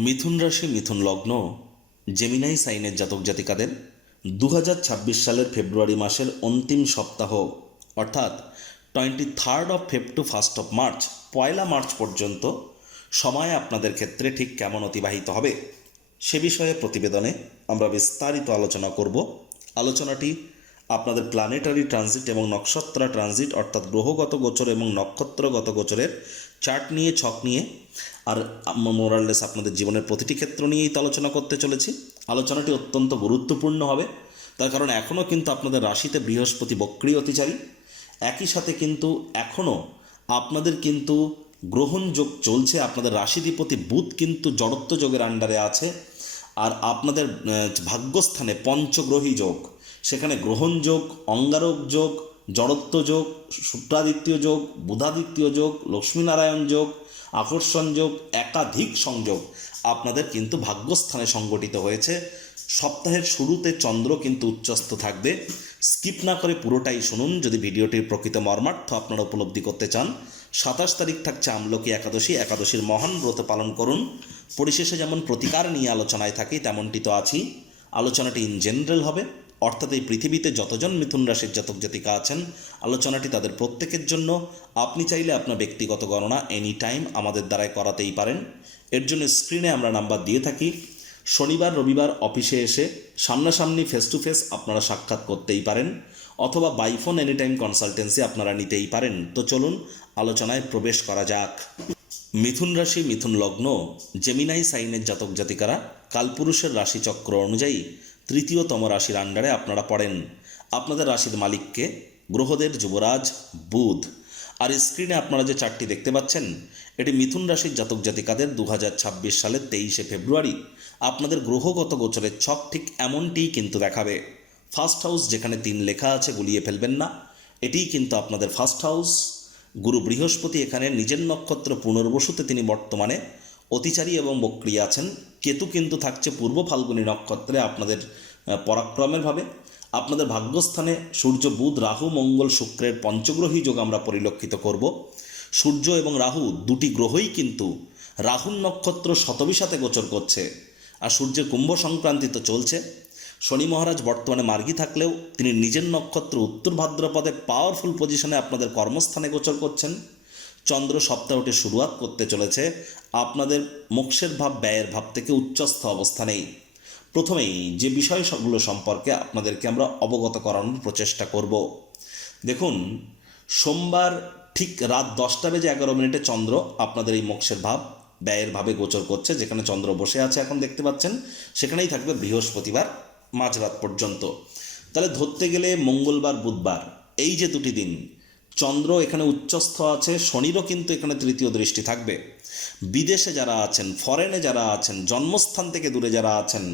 মিথুন রাশি মিথুন লগ্ন জেমিনাই সাইনের জাতক জাতিকাদের 2026 সালের ফেব্রুয়ারি মাসের অন্তিম সপ্তাহ অর্থাৎ 23 ফেব টু 1 মার্চ পয়লা মার্চ পর্যন্ত সময় আপনাদের ক্ষেত্রে ঠিক কেমন অতিবাহিত হবে সে বিষয়ে প্রতিবেদনে আমরা বিস্তারিত আলোচনা করব। আলোচনাটি আপনাদের প্ল্যানেটারি ট্রানজিট এবং নক্ষত্র ট্রানজিট অর্থাৎ গ্রহগত গোচর এবং নক্ষত্রগত গোচরের চার্ট নিয়ে ছক নিয়ে আর মোরাললেস আপনাদের জীবনের প্রতিটি ক্ষেত্র নিয়েই তো আলোচনা করতে চলেছি। আলোচনাটি অত্যন্ত গুরুত্বপূর্ণ হবে, তার কারণ এখনও কিন্তু আপনাদের রাশিতে বৃহস্পতি বক্রী অতিচারী, একই সাথে কিন্তু এখনও আপনাদের কিন্তু গ্রহণ যোগ চলছে। আপনাদের রাশিধিপতি বুধ কিন্তু জড়ত্ব যোগের আন্ডারে আছে, আর আপনাদের ভাগ্যস্থানে পঞ্চগ্রহী যোগ, সেখানে গ্রহণ যোগ, অঙ্গারক যোগ, জড়ত্ব যোগ, শুক্রাদিত্য যোগ, বুধাদিত্য যোগ, লক্ষ্মীনারায়ণ যোগ, আকর্ষণ যোগ, একাধিক সংযোগ আপনাদের কিন্তু ভাগ্যস্থানে সংগঠিত হয়েছে। সপ্তাহের শুরুতে চন্দ্র কিন্তু উচ্চস্থ থাকবে। স্কিপ না করে পুরোটাই শুনুন যদি ভিডিওটির প্রকৃত মর্মার্থ আপনারা উপলব্ধি করতে চান। 27 তারিখ থাকছে আমলকি একাদশী, একাদশীর মহান ব্রত পালন করুন। পরিশেষে যেমন প্রতিকার নিয়ে আলোচনায় থাকি তেমনটি তো আছেই। আলোচনাটি ইন জেনারেল হবে, অর্থাৎ এই পৃথিবীতে যতজন মিথুন রাশির জাতক জাতিকা আছেন আলোচনাটি তাদের প্রত্যেকের জন্য। আপনি চাইলে আপনার ব্যক্তিগত গণনা এনি টাইম আমাদের দ্বারাই করাতেই পারেন। এর জন্য স্ক্রিনে আমরা নাম্বার দিয়ে থাকি। শনিবার রবিবার অফিসে এসে সামনাসামনি ফেস টু ফেস আপনারা সাক্ষাৎ করতেই পারেন, অথবা বাইফোন এনি টাইম কনসালটেন্সি আপনারা নিতেই পারেন। তো চলুন আলোচনায় প্রবেশ করা যাক। মিথুন রাশি মিথুন লগ্ন জেমিনাই সাইনের জাতক জাতিকারা কালপুরুষের রাশিচক্র অনুযায়ী তৃতীয়তম রাশির আন্ডারে আপনারা পড়েন। আপনাদের রাশির মালিককে গ্রহদের যুবরাজ বুধ। আর স্ক্রিনে আপনারা যে চারটি দেখতে পাচ্ছেন এটি মিথুন রাশির জাতক জাতিকাদের 2026 সালের 23 ফেব্রুয়ারি আপনাদের গ্রহগত গোচরের ছক ঠিক এমনটিই কিন্তু দেখাবে। ফার্স্ট হাউস যেখানে 3 লেখা আছে গুলিয়ে ফেলবেন না, এটিই কিন্তু আপনাদের ফার্স্ট হাউস। গুরু বৃহস্পতি এখানে নিজের নক্ষত্র পুনর্বসুতে তিনি বর্তমানে অতিচারী এবং বক্রী আছেন। কেতু কিন্তু থাকছে পূর্ব ফাল্গুনী নক্ষত্রে আপনাদের পরাক্রমের ভাবে। আপনাদের ভাগ্যস্থানে সূর্য বুধ রাহু মঙ্গল শুক্রের পঞ্চগ্রহী যোগ আমরা পরিলক্ষিত করব। সূর্য এবং রাহু দুটি গ্রহই কিন্তু রাহুর নক্ষত্র শতবিশাতে গোচর করছে, আর সূর্যের কুম্ভ সংক্রান্তি তো চলছে। শনি মহারাজ বর্তমানে মার্গী থাকলেও তিনি নিজের নক্ষত্র উত্তর ভাদ্রপদে পাওয়ারফুল পজিশনে আপনাদের কর্মস্থানে গোচর করছেন। চন্দ্র সপ্তাহটি শুরুয়াত করতে চলেছে আপনাদের মোক্ষের ভাব ব্যয়ের ভাব থেকে উচ্চস্থ অবস্থানেই। প্রথমেই যে বিষয়গুলো সম্পর্কে আপনাদেরকে আমরা অবগত করানোর প্রচেষ্টা করব। দেখুন, সোমবার ঠিক রাত 10:11 চন্দ্র আপনাদের এই মোক্ষের ভাব ব্যয়ের ভাবে গোচর করছে। যেখানে চন্দ্র বসে আছে এখন দেখতে পাচ্ছেন, সেখানেই থাকবে বৃহস্পতিবার মাঝরাত পর্যন্ত। তাহলে ধরতে গেলে মঙ্গলবার বুধবার এই যে দুটি দিন চন্দ্র এখানে উচ্চস্থ আছে, শনিরও কিন্তু এখানে তৃতীয় দৃষ্টি থাকবে। বিদেশে যারা আছেন, ফরেনে যারা আছেন, জন্মস্থান থেকে দূরে যারা আছেন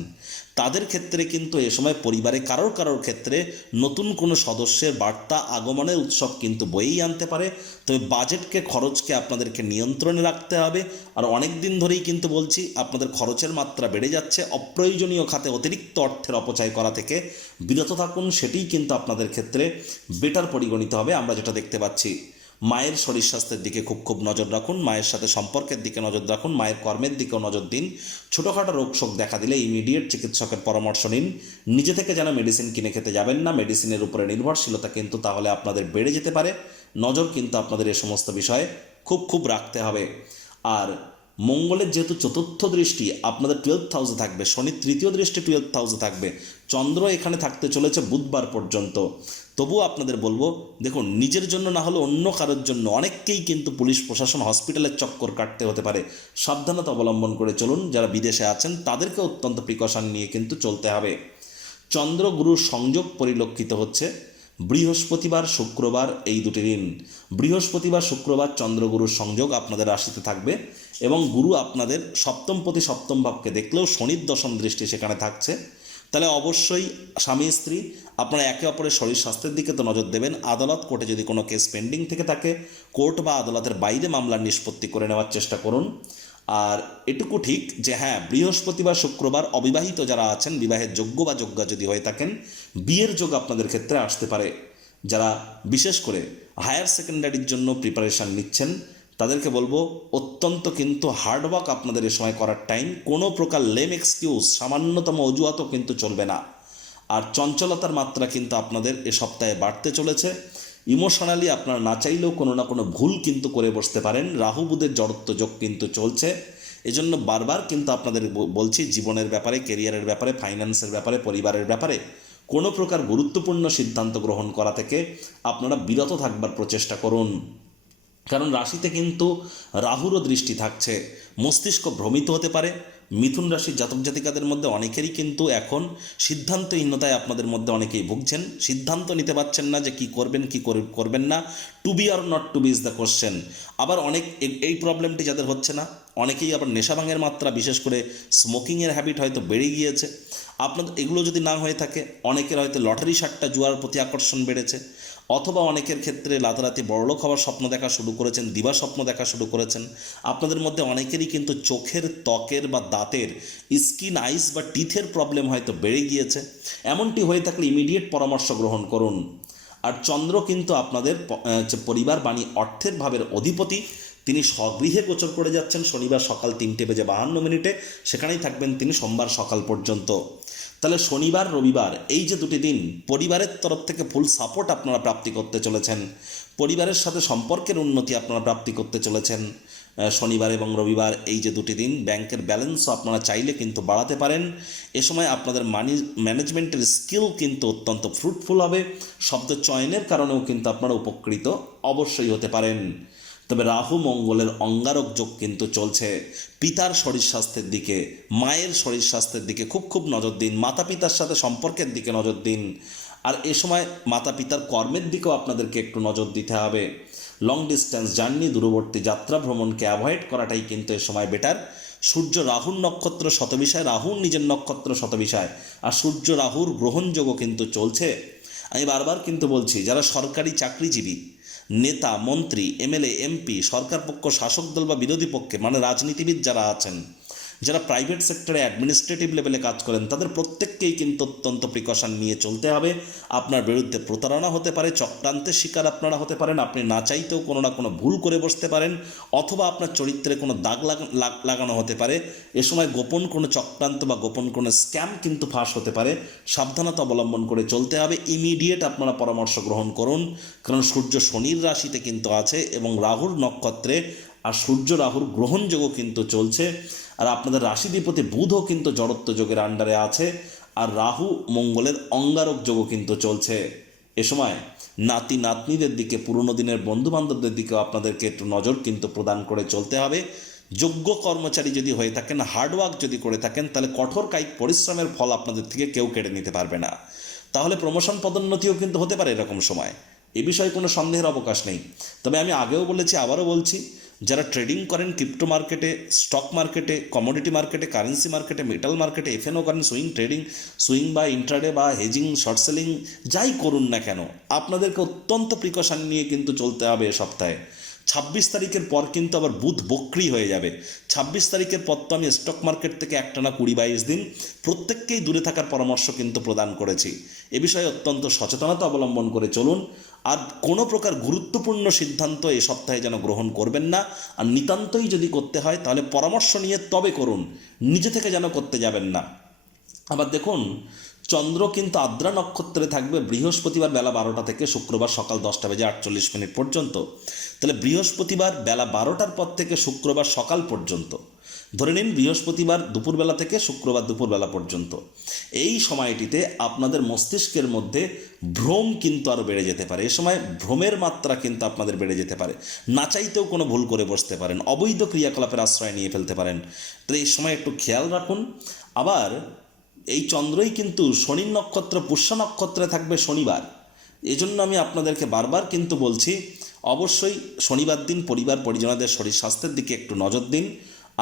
তাদের ক্ষেত্রে কিন্তু এ সময় পরিবারে কারোর ক্ষেত্রে নতুন কোনো সদস্যের বার্তা আগমনের উৎসব কিন্তু বয়েই আনতে পারে। তবে বাজেটকে খরচকে আপনাদেরকে নিয়ন্ত্রণে রাখতে হবে। আর অনেক দিন ধরেই কিন্তু বলছি আপনাদের খরচের মাত্রা বেড়ে যাচ্ছে, অপ্রয়োজনীয় খাতে অতিরিক্ত অর্থের অপচয় করা থেকে বিরত থাকুন, সেটিই কিন্তু আপনাদের ক্ষেত্রে বেটার পরিগণিত হবে। আমরা যেটা দেখতে পাচ্ছি, মায়ের শরীর স্বাস্থ্যের দিকে খুব নজর রাখুন, মায়ের সাথে সম্পর্কের দিকে নজর রাখুন, মায়ের কর্মের দিকেও নজর দিন। ছোটোখাটো রোগ শোক দেখা দিলে ইমিডিয়েট চিকিৎসকের পরামর্শ নিন। নিজে থেকে যেন মেডিসিন কিনে খেতে যাবেন না, মেডিসিনের উপরে নির্ভরশীলতা কিন্তু তাহলে আপনাদের বেড়ে যেতে পারে। নজর কিন্তু আপনাদের এ সমস্ত বিষয়ে খুব রাখতে হবে। আর মঙ্গলের যেহেতু চতুর্থ দৃষ্টি আপনাদের 12th হাউসে থাকবে, শনির তৃতীয় দৃষ্টি 12th হাউসে থাকবে, চন্দ্র এখানে থাকতে চলেছে বুধবার পর্যন্ত। তবুও আপনাদের বলবো, দেখুন নিজের জন্য না হলে অন্য কারোর জন্য অনেককেই কিন্তু পুলিশ প্রশাসন হসপিটালের চক্কর কাটতে হতে পারে। সাবধানতা অবলম্বন করে চলুন। যারা বিদেশে আছেন তাদেরকে অত্যন্ত প্রিকশন নিয়ে কিন্তু চলতে হবে। চন্দ্র গুরুর সংযোগ পরিলক্ষিত হচ্ছে বৃহস্পতিবার শুক্রবার এই দুটি দিন। বৃহস্পতিবার শুক্রবার চন্দ্রগুরুর সংযোগ আপনাদের রাশিতে থাকবে এবং গুরু আপনাদের সপ্তমপতি সপ্তম ভাবকে দেখলেও শনির দশম দৃষ্টি সেখানে থাকছে। তাহলে অবশ্যই স্বামী স্ত্রী আপনারা একে অপরের শরীর স্বাস্থ্যের দিকে তো নজর দেবেন। আদালত কোর্টে যদি কোনো কেস পেন্ডিং থেকে থাকে কোর্ট বা আদালতের বাইরে মামলার নিষ্পত্তি করে নেওয়ার চেষ্টা করুন। আর এটুকু ঠিক যে হ্যাঁ, বৃহস্পতিবার শুক্রবার অবিবাহিত যারা আছেন, বিবাহের যোগ্য বা যোগ্যা যদি হয়ে থাকেন, বিয়ের যোগ আপনাদের ক্ষেত্রে আসতে পারে। যারা বিশেষ করে হায়ার সেকেন্ডারির জন্য প্রিপারেশান নিচ্ছেন তাদেরকে বলবো অত্যন্ত কিন্তু হার্ডওয়ার্ক আপনাদের এ সময় করার টাইম। কোনো প্রকার লেম এক্সকিউজ, সামান্যতম অজুহাতও কিন্তু চলবে না। আর চঞ্চলতার মাত্রা কিন্তু আপনাদের এ সপ্তাহে বাড়তে চলেছে। ইমোশনালি আপনারা না চাইলেও কোনো না কোনো ভুল কিন্তু করে বসতে পারেন। রাহু বুধের জড়ত্ব যোগ কিন্তু চলছে। এজন্য বারবার কিন্তু আপনাদের বলছি, জীবনের ব্যাপারে, কেরিয়ারের ব্যাপারে, ফাইন্যান্সের ব্যাপারে, পরিবারের ব্যাপারে কোনো প্রকার গুরুত্বপূর্ণ সিদ্ধান্ত গ্রহণ করা থেকে আপনারা বিরত থাকবার প্রচেষ্টা করুন। কারণ রাশিতে কিন্তু রাহুরও দৃষ্টি থাকছে, মস্তিষ্ক ভ্রমিত হতে পারে। মিথুন রাশির জাতক জাতিকাদের মধ্যে অনেকেরই কিন্তু এখন সিদ্ধান্তহীনতায় আপনাদের মধ্যে অনেকেই ভুগছেন। সিদ্ধান্ত নিতে পারছেন না যে কি করবেন কি করবেন না। To be or not to be is the question. আবার অনেক এই প্রবলেমটি যাদের হচ্ছে না, অনেকেই আবার নেশাভাঙের মাত্রা, বিশেষ করে স্মোকিংয়ের হ্যাবিট হয়তো বেড়ে গিয়েছে। আপনাদের এগুলো যদি না হয়ে থাকে, অনেকের হয়তো লটারি সাট্টা জুয়ার প্রতি আকর্ষণ বেড়েছে, অথবা অনেকের ক্ষেত্রে রাতারাতি বড়লোক হওয়ার স্বপ্ন দেখা শুরু করেছেন, দিবা স্বপ্ন দেখা শুরু করেছেন। আপনাদের মধ্যে অনেকেরই কিন্তু চোখের, ত্বকের বা দাঁতের স্কিন, আইস বা টিথের প্রবলেম হয়তো বেড়ে গিয়েছে। এমনটি হয়ে থাকলে ইমিডিয়েট পরামর্শ গ্রহণ করুন। আর চন্দ্র কিন্তু আপনাদের পরিবার বাণী অর্থের ভাবের অধিপতি, তিনি স্বগৃহে গোচর করে যাচ্ছেন শনিবার সকাল 3:52, সেখানেই থাকবেন তিনি সোমবার সকাল পর্যন্ত। তাহলে শনিবার রবিবার এই যে দুটি দিন পরিবারের তরফ থেকে ফুল সাপোর্ট আপনারা প্রাপ্তি করতে চলেছেন। পরিবারের সাথে সম্পর্কের উন্নতি আপনারা প্রাপ্তি করতে চলেছেন। শনিবার এবং রবিবার এই যে দুটি দিন ব্যাংকের ব্যালেন্সও আপনারা চাইলে কিন্তু বাড়াতে পারেন। এ সময় আপনাদের মানি ম্যানেজমেন্টের স্কিল কিন্তু অত্যন্ত ফ্রুটফুল হবে। শব্দ চয়নের কারণেও কিন্তু আপনারা উপকৃত অবশ্যই হতে পারেন। তবে রাহু মঙ্গলের অঙ্গারক যোগ কিন্তু চলছে। পিতার শরীর স্বাস্থ্যের দিকে, মায়ের শরীর স্বাস্থ্যের দিকে খুব নজর দিন। মাতা পিতার সাথে সম্পর্কের দিকে নজর দিন। আর এ সময় মাতা পিতার কর্মের দিকেও আপনাদেরকে একটু নজর দিতে হবে। লং ডিস্টেন্স জার্নি, দূরবর্তী যাত্রা ভ্রমণকে অ্যাভয়েড করাটাই কিন্তু এ সময় বেটার। সূর্য রাহুর নক্ষত্র শতবিষয়, রাহুর নিজের নক্ষত্র শতবিষয়, আর সূর্য রাহুর গ্রহণযোগও কিন্তু চলছে। আমি বারবার কিন্তু বলছি, যারা সরকারি চাকরিজীবী, নেতা, মন্ত্রী, এমএলএ, এমপি, সরকার পক্ষ, শাসক দল বা বিরোধী পক্ষে, মানে রাজনীতিবিদ যারা আছেন, যারা প্রাইভেট সেক্টরে অ্যাডমিনিস্ট্রেটিভ লেভেলে কাজ করেন, তাদের প্রত্যেককেই কিন্তু অত্যন্ত প্রিকশন নিয়ে চলতে হবে। আপনার বিরুদ্ধে প্রতারণা হতে পারে, চক্রান্তের শিকার আপনারা হতে পারেন। আপনি না চাইতেও কোনো না কোনো ভুল করে বসতে পারেন, অথবা আপনার চরিত্রে কোনো দাগ লাগানো হতে পারে। এ সময় গোপন কোনো চক্রান্ত বা গোপন কোনো স্ক্যাম কিন্তু ফাঁস হতে পারে। সাবধানতা অবলম্বন করে চলতে হবে। ইমিডিয়েট আপনারা পরামর্শ গ্রহণ করুন, কারণ সূর্য শনির রাশিতে কিন্তু আছে এবং রাহুর নক্ষত্রে, আর সূর্য রাহুর গ্রহণযোগও কিন্তু চলছে। আর আপনাদের রাশিধিপতি বুধও কিন্তু জড়ত্ব যোগের আন্ডারে আছে, আর রাহু মঙ্গলের অঙ্গারক যোগও কিন্তু চলছে। এ সময় নাতি নাতনিদের দিকে, পুরনো দিনের বন্ধুবান্ধবদের দিকেও আপনাদেরকে একটু নজর কিন্তু প্রদান করে চলতে হবে। যোগ্য কর্মচারী যদি হয়ে থাকেন, হার্ডওয়ার্ক যদি করে থাকেন, তাহলে কঠোর কায়িক পরিশ্রমের ফল আপনাদের থেকে কেউ কেড়ে নিতে পারবে না। তাহলে প্রমোশন পদোন্নতিও কিন্তু হতে পারে এরকম সময়, এ বিষয়ে কোনো সন্দেহের অবকাশ নেই। তবে আমি আগেও বলেছি, আবারও বলছি, যারা ট্রেডিং করেন ক্রিপ্টো মার্কেটে, স্টক মার্কেটে, কমোডিটি মার্কেটে, কারেন্সি মার্কেটে, মেটাল মার্কেটে, এফএনও করেন, সুইং ট্রেডিং, সুইং বা ইন্ট্রাডে বা হেজিং, শর্ট সেলিং, যাই করুন না কেন, আপনাদেরকে অত্যন্ত প্রিকশন নিয়ে কিন্তু চলতে হবে এ সপ্তাহে। 26 তারিখের পর কিন্তু আবার বুধ বক্রি হয়ে যাবে। 26 তারিখের পর তো আমি স্টক মার্কেট থেকে একটানা 20-22 দিন প্রত্যেককেই দূরে থাকার পরামর্শ কিন্তু প্রদান করেছি। এ বিষয়ে অত্যন্ত সচেতনতা অবলম্বন করে চলুন। আর কোনো প্রকার গুরুত্বপূর্ণ সিদ্ধান্ত এ সপ্তাহে যেন গ্রহণ করবেন না। আর নিতান্তই যদি করতে হয় তাহলে পরামর্শ নিয়ে তবে করুন, নিজে থেকে যেন করতে যাবেন না। আবার দেখুন, চন্দ্র কিন্তু আদ্রা নক্ষত্রে থাকবে বৃহস্পতিবার বেলা 12টা থেকে শুক্রবার সকাল 10:48 পর্যন্ত। তাহলে বৃহস্পতিবার বেলা 12টার পর থেকে শুক্রবার সকাল পর্যন্ত, ধরে নিন বৃহস্পতিবার দুপুরবেলা থেকে শুক্রবার দুপুরবেলা পর্যন্ত, এই সময়টিতে আপনাদের মস্তিষ্কের মধ্যে ভ্রম কিন্তু আরও বেড়ে যেতে পারে। এ সময় ভ্রমের মাত্রা কিন্তু আপনাদের বেড়ে যেতে পারে। না চাইতেও কোনো ভুল করে বসতে পারেন, অবৈধ ক্রিয়াকলাপের আশ্রয় নিয়ে ফেলতে পারেন। তো এই সময় একটু খেয়াল রাখুন। আবার এই চন্দ্রই কিন্তু শনির নক্ষত্র পুষ্য নক্ষত্রে থাকবে শনিবার। এজন্য আমি আপনাদেরকে বারবার কিন্তু বলছি, অবশ্যই শনিবার দিন পরিবার পরিজনদের শরীর স্বাস্থ্যের দিকে একটু নজর দিন।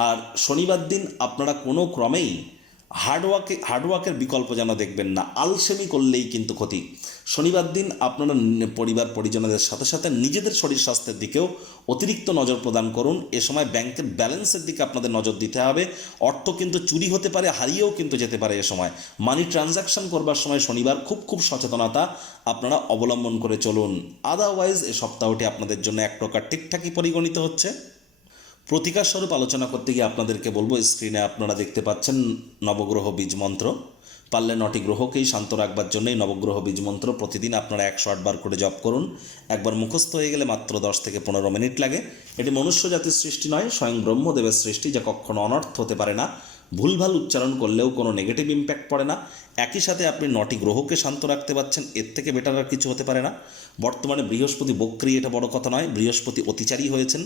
আর শনিবার দিন আপনারা কোনো ক্রমেই হার্ডওয়ার্কের বিকল্প যেন দেখবেন না, আলসেমি করলেই কিন্তু ক্ষতি। শনিবার দিন আপনারা পরিবার পরিজনদের সাথে সাথে নিজেদের শরীর স্বাস্থ্যের দিকেও অতিরিক্ত নজর প্রদান করুন। এ সময় ব্যাংকের ব্যালেন্সের দিকে আপনাদের নজর দিতে হবে। অর্থ কিন্তু চুরি হতে পারে, হারিয়েও কিন্তু যেতে পারে। এ সময় মানি ট্রানজাকশন করবার সময় শনিবার খুব সচেতনতা আপনারা অবলম্বন করে চলুন। আদারওয়াইজ এই সপ্তাহটি আপনাদের জন্য এক প্রকার ঠিকঠাকই পরিগণিত হচ্ছে। প্রতিকার স্বরূপ আলোচনা করতে গিয়ে আপনাদেরকে বলবো, স্ক্রিনে আপনারা দেখতে পাচ্ছেন নবগ্রহ বীজ মন্ত্র। পারলে 9টি গ্রহকেই শান্ত রাখবার জন্যই নবগ্রহ বীজ মন্ত্র প্রতিদিন আপনারা 108 বার করে জপ করুন। একবার মুখস্থ হয়ে গেলে মাত্র 10 থেকে 15 মিনিট লাগে। এটি মনুষ্য জাতির সৃষ্টি নয়, স্বয়ং ব্রহ্মদেবের সৃষ্টি, যা কখনো অনর্থ হতে পারে না। ভুলভাল উচ্চারণ করলেও কোনো নেগেটিভ ইম্প্যাক্ট পড়ে না। একই সাথে আপনি 9টি গ্রহকে শান্ত রাখতে পারছেন, এর থেকে বেটার আর কিছু হতে পারে না। বর্তমানে বৃহস্পতি বক্রী, এটা বড় কথা নয়, বৃহস্পতি অতিচারী হয়েছেন।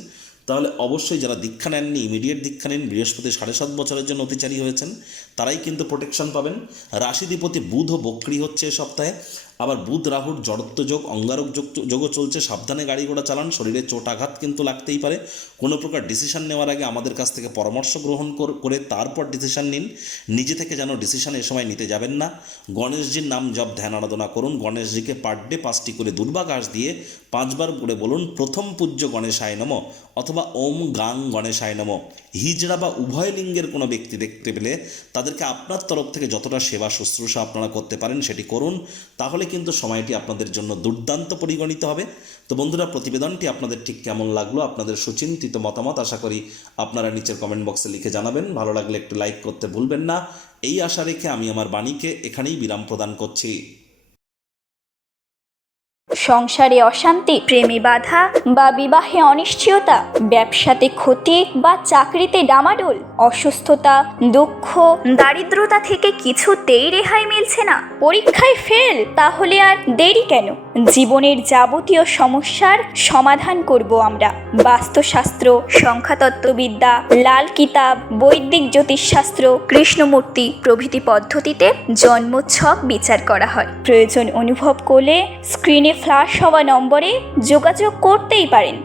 তাহলে অবশ্যই যারা দীক্ষা নেননি, ইমিডিয়েট দীক্ষা নিন। বৃহস্পতি 7.5 বছরের জন্য অতিচারী হয়েছেন, তারাই কিন্তু প্রোটেকশন পাবেন। রাশিধিপতি বুধও বক্রী হচ্ছে এ সপ্তাহে। আবার বুধ রাহুর জড়ত্ব যোগ, অঙ্গারক যোগও চলছে। সাবধানে গাড়ি ঘোড়া চালান, শরীরে চোট আঘাত কিন্তু লাগতেই পারে। কোনো প্রকার ডিসিশন নেওয়ার আগে আমাদের কাছ থেকে পরামর্শ গ্রহণ করে তারপর ডিসিশন নিন। নিজে থেকে যেন ডিসিশন এ সময় নিতে যাবেন না। গণেশজির নাম জপ ধ্যান আরাধনা করুন। গণেশজিকে পার ডে 5টি করে দুর্বা ঘাস দিয়ে 5 বার করে বলুন প্রথম পূজ্য গণেশায় নম অথবা ওম গাং গণেশায় নম। হিজড়া বা উভয় লিঙ্গের কোনো ব্যক্তি দেখতে পেলে তাদেরকে আপনার তরফ থেকে যতটা সেবা শুশ্রূষা আপনারা করতে পারেন সেটি করুন। তাহলে কিন্তু সময়টি আপনাদের জন্য দুর্দান্ত পরিগণিত হবে। তো বন্ধুরা, প্রতিবেদনটি আপনাদের ঠিক কেমন লাগলো, আপনাদের সুচিন্তিত মতামত আশা করি আপনারা নিচের কমেন্ট বক্সে লিখে জানাবেন। ভালো লাগলে একটু লাইক করতে ভুলবেন না। এই আশা রেখে আমি আমার বাণীকে এখানেই বিরাম প্রদান করছি। সংসারে অশান্তি, প্রেমে বাধা বা বিবাহে অনিশ্চয়তা, ব্যবসাতে ক্ষতি বা চাকরিতে ডামাডোল, অসুস্থতা, দুঃখ, দারিদ্রতা থেকে কিছুতেই রেহাই মিলছে না, পরীক্ষায় ফেল, তাহলে আর দেরি কেন? জীবনের যাবতীয় সমস্যার সমাধান করব আমরা। বাস্তুশাস্ত্র, সংখ্যাতত্ত্ববিদ্যা, লাল কিতাব, বৈদিক জ্যোতিষশাস্ত্র, কৃষ্ণমূর্তি প্রভৃতি পদ্ধতিতে জন্মছক বিচার করা হয়। প্রয়োজন অনুভব করলে স্ক্রিনে ফ্ল্যাশ হওয়া নম্বরে যোগাযোগ করতেই পারেন।